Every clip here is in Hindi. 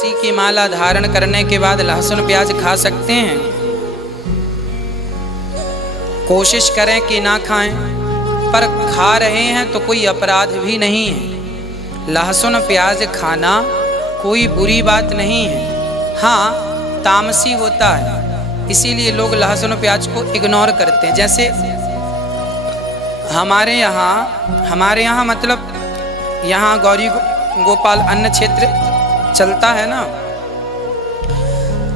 तुलसी की माला धारण करने के बाद लहसुन प्याज खा सकते हैं? कोशिश करें कि ना खाएं, पर खा रहे हैं तो कोई अपराध भी नहीं है। लहसुन प्याज खाना कोई बुरी बात नहीं है। हाँ, तामसी होता है, इसीलिए लोग लहसुन प्याज को इग्नोर करते हैं। जैसे हमारे यहाँ मतलब यहाँ गौरी गोपाल अन्न क्षेत्र चलता है ना,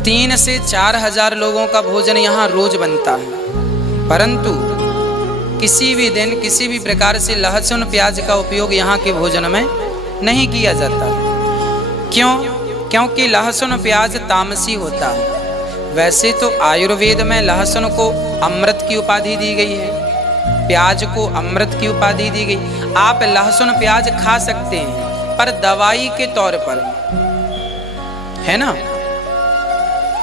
3 से 4 हजार लोगों का भोजन यहाँ रोज बनता है, परंतु किसी भी दिन किसी भी प्रकार से लहसुन प्याज का उपयोग यहाँ के भोजन में नहीं किया जाता। क्यों? क्योंकि लहसुन प्याज तामसी होता है। वैसे तो आयुर्वेद में लहसुन को अमृत की उपाधि दी गई है, प्याज को अमृत की उपाधि दी गई। आप लहसुन प्याज खा सकते हैं, पर दवाई के तौर पर, है ना,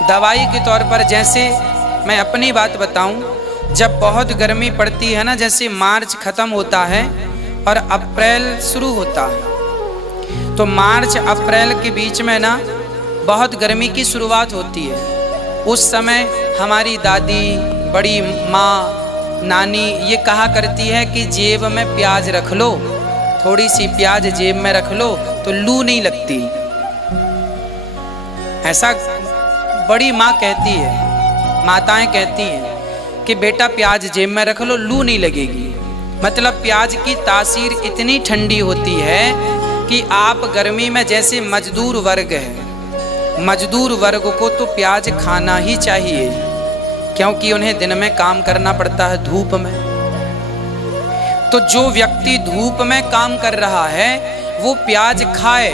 दवाई के तौर पर। जैसे मैं अपनी बात बताऊं, जब बहुत गर्मी पड़ती है ना, जैसे मार्च खत्म होता है और अप्रैल शुरू होता है, तो मार्च अप्रैल के बीच में ना बहुत गर्मी की शुरुआत होती है। उस समय हमारी दादी, बड़ी माँ, नानी ये कहा करती है कि जेब में प्याज रख लो, थोड़ी सी प्याज जेब में रख लो तो लू नहीं लगती। ऐसा बड़ी माँ कहती है, माताएं कहती हैं कि बेटा प्याज जेब में रख लो, लू नहीं लगेगी। मतलब प्याज की तासीर इतनी ठंडी होती है कि आप गर्मी में, जैसे मजदूर वर्ग है, मजदूर वर्ग को तो प्याज खाना ही चाहिए, क्योंकि उन्हें दिन में काम करना पड़ता है धूप में। तो जो व्यक्ति धूप में काम कर रहा है वो प्याज खाए,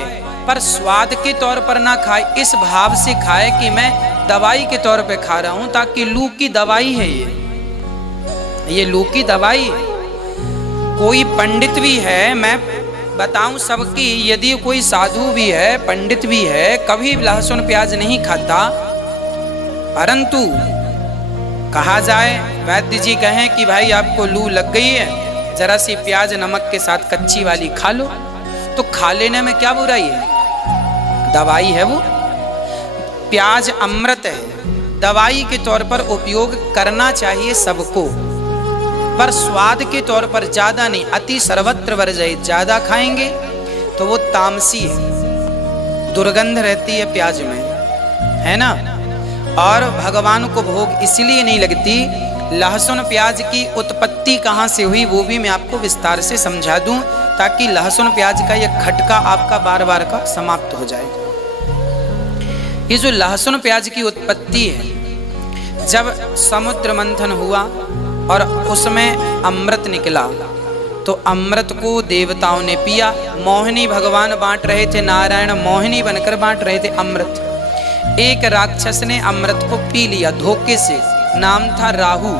पर स्वाद के तौर पर ना खाए, इस भाव से खाए कि मैं दवाई के तौर पे खा रहा हूं, ताकि लू की दवाई है ये लू की दवाई। कोई पंडित भी है, मैं बताऊं सबकी, यदि कोई साधु भी है, पंडित भी है, कभी लहसुन प्याज नहीं खाता, परंतु कहा जाए, वैद्य जी कहें कि भाई आपको लू लग गई है, जरा सी प्याज नमक के साथ कच्ची वाली खा लो, तो खा लेने में क्या बुराई है? दवाई है वो। प्याज अमृत है, दवाई के तौर पर उपयोग करना चाहिए सबको, पर स्वाद के तौर पर ज्यादा नहीं। अति सर्वत्र वर्जयेत्, ज्यादा खाएंगे तो वो तामसी है, दुर्गंध रहती है प्याज में, है ना। और भगवान को भोग इसलिए नहीं लगती। लहसुन प्याज की उत्पत्ति कहाँ से हुई वो भी मैं आपको विस्तार से समझा दूं, ताकि लहसुन प्याज का यह खटका आपका बार बार का समाप्त हो जाए। ये जो लहसुन प्याज की उत्पत्ति है, जब समुद्र मंथन हुआ और उसमें अमृत निकला, तो अमृत को देवताओं ने पिया। मोहिनी भगवान बांट रहे थे, नारायण मोहिनी बनकर बांट रहे थे अमृत। एक राक्षस ने अमृत को पी लिया धोखे से, नाम था राहु।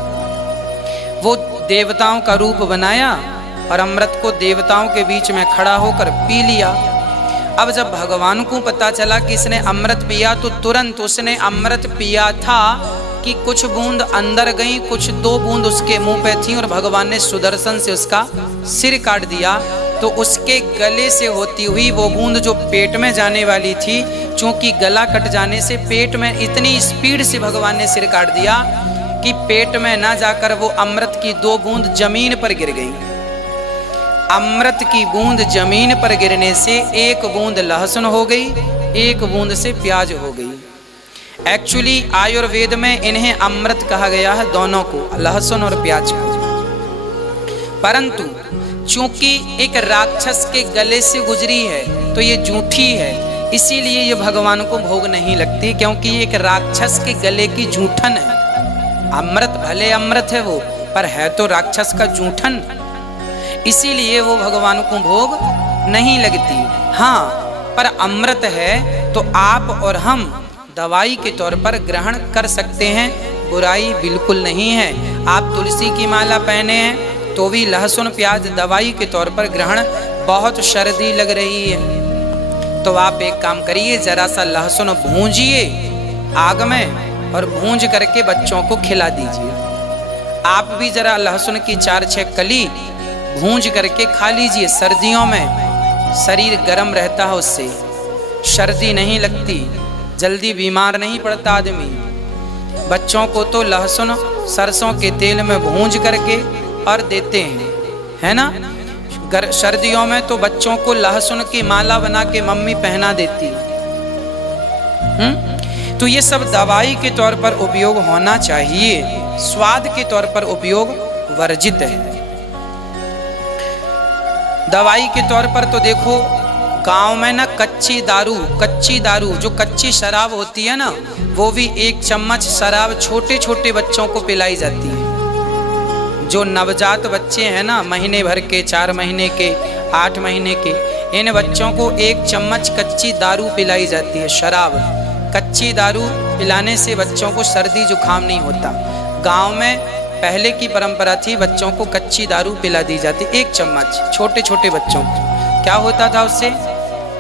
वो देवताओं का रूप बनाया और अमृत को देवताओं के बीच में खड़ा होकर पी लिया। अब जब भगवान को पता चला कि इसने अमृत पिया, तो तुरंत उसने अमृत पिया था कि कुछ बूंद अंदर गई, कुछ 2 बूंद उसके मुंह पे थी, और भगवान ने सुदर्शन से उसका सिर काट दिया। तो उसके गले से होती हुई वो बूंद जो पेट में जाने वाली थी, चूंकि गला कट जाने से पेट में इतनी स्पीड से भगवान ने सिर काट दिया कि पेट में ना जाकर वो अमृत की 2 बूंद जमीन पर गिर गई। अमृत की बूंद जमीन पर गिरने से 1 बूंद लहसुन हो गई, 1 बूंद से प्याज हो गई। एक्चुअली आयुर्वेद में इन्हें अमृत कहा गया है, दोनों को, लहसुन और प्याज को। परंतु चूंकि एक राक्षस के गले से गुजरी है तो ये झूठी है, इसीलिए ये भगवान को भोग नहीं लगती, क्योंकि ये एक राक्षस के गले की जूठन है। अमृत भले अमृत है वो, पर है तो राक्षस का जूठन, इसीलिए वो भगवान को भोग नहीं लगती। हाँ, पर अमृत है तो आप और हम दवाई के तौर पर ग्रहण कर सकते हैं, बुराई बिल्कुल नहीं है। आप तुलसी की माला पहने हैं तो भी लहसुन प्याज दवाई के तौर पर ग्रहण, बहुत सर्दी लग रही है तो आप एक काम करिए, जरा सा लहसुन भूंजिए आग में और भूंज करके बच्चों को खिला दीजिए। आप भी जरा लहसुन की 4-6 कली भूंज करके खा लीजिए। सर्दियों में शरीर गर्म रहता है, उससे सर्दी नहीं लगती, जल्दी बीमार नहीं पड़ता आदमी। बच्चों को तो लहसुन सरसों के तेल में भूंज करके और देते हैं, है ना। सर्दियों में तो बच्चों को लहसुन की माला बना के मम्मी पहना देती है। तो ये सब दवाई के तौर पर उपयोग होना चाहिए, स्वाद के तौर पर उपयोग वर्जित है। दवाई के तौर पर तो देखो गांव में ना कच्ची दारू जो कच्ची शराब होती है ना, वो भी 1 चम्मच शराब छोटे छोटे बच्चों को पिलाई जाती है। जो नवजात बच्चे हैं ना, महीने भर के, 4 महीने के, 8 महीने के, इन बच्चों को 1 चम्मच कच्ची दारू पिलाई जाती है, शराब। कच्ची दारू पिलाने से बच्चों को सर्दी जुकाम नहीं होता। गांव में पहले की परंपरा थी, बच्चों को कच्ची दारू पिला दी जाती, 1 चम्मच छोटे छोटे बच्चों को। क्या होता था उससे?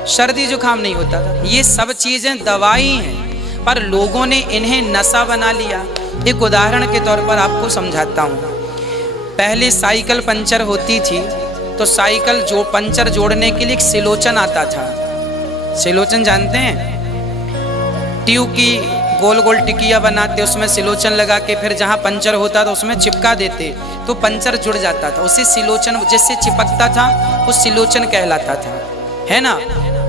सर्दी जुकाम नहीं होता था। ये सब चीज़ें दवाई हैं, पर लोगों ने इन्हें नशा बना लिया। एक उदाहरण के तौर पर आपको समझाता हूँ। पहले साइकिल पंचर होती थी, तो साइकिल जो पंचर जोड़ने के लिए एक सिलोचन आता था। सिलोचन जानते हैं? ट्यूब की गोल गोल टिकिया बनाते, उसमें सिलोचन लगा के फिर जहाँ पंचर होता था उसमें चिपका देते, तो पंचर जुड़ जाता था। उसे सिलोचन जिससे चिपकता था वो सिलोचन कहलाता था, है ना।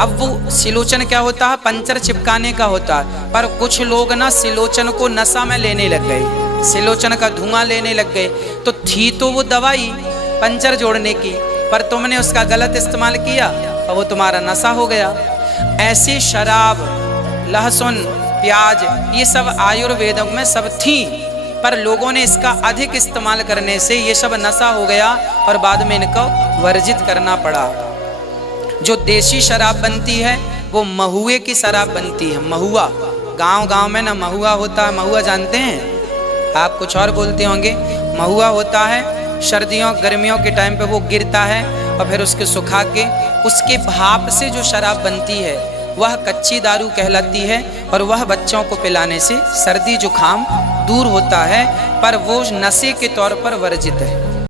अब वो सिलोचन क्या होता है? पंचर चिपकाने का होता है। पर कुछ लोग ना सिलोचन को नशा में लेने लग गए, सिलोचन का धुआं लेने लग गए। तो थी तो वो दवाई पंचर जोड़ने की, पर तुमने उसका गलत इस्तेमाल किया और वो तुम्हारा नशा हो गया। ऐसे शराब, लहसुन, प्याज, ये सब आयुर्वेद में सब थी, पर लोगों ने इसका अधिक इस्तेमाल करने से ये सब नशा हो गया और बाद में इनको वर्जित करना पड़ा। जो देसी शराब बनती है वो महुए की शराब बनती है। महुआ, गांव में ना महुआ होता है। महुआ जानते हैं? आप कुछ और बोलते होंगे। महुआ होता है, सर्दियों गर्मियों के टाइम पे वो गिरता है और फिर उसके सुखा के उसके भाप से जो शराब बनती है वह कच्ची दारू कहलाती है, और वह बच्चों को पिलाने से सर्दी जुकाम दूर होता है, पर वो नशे के तौर पर वर्जित है।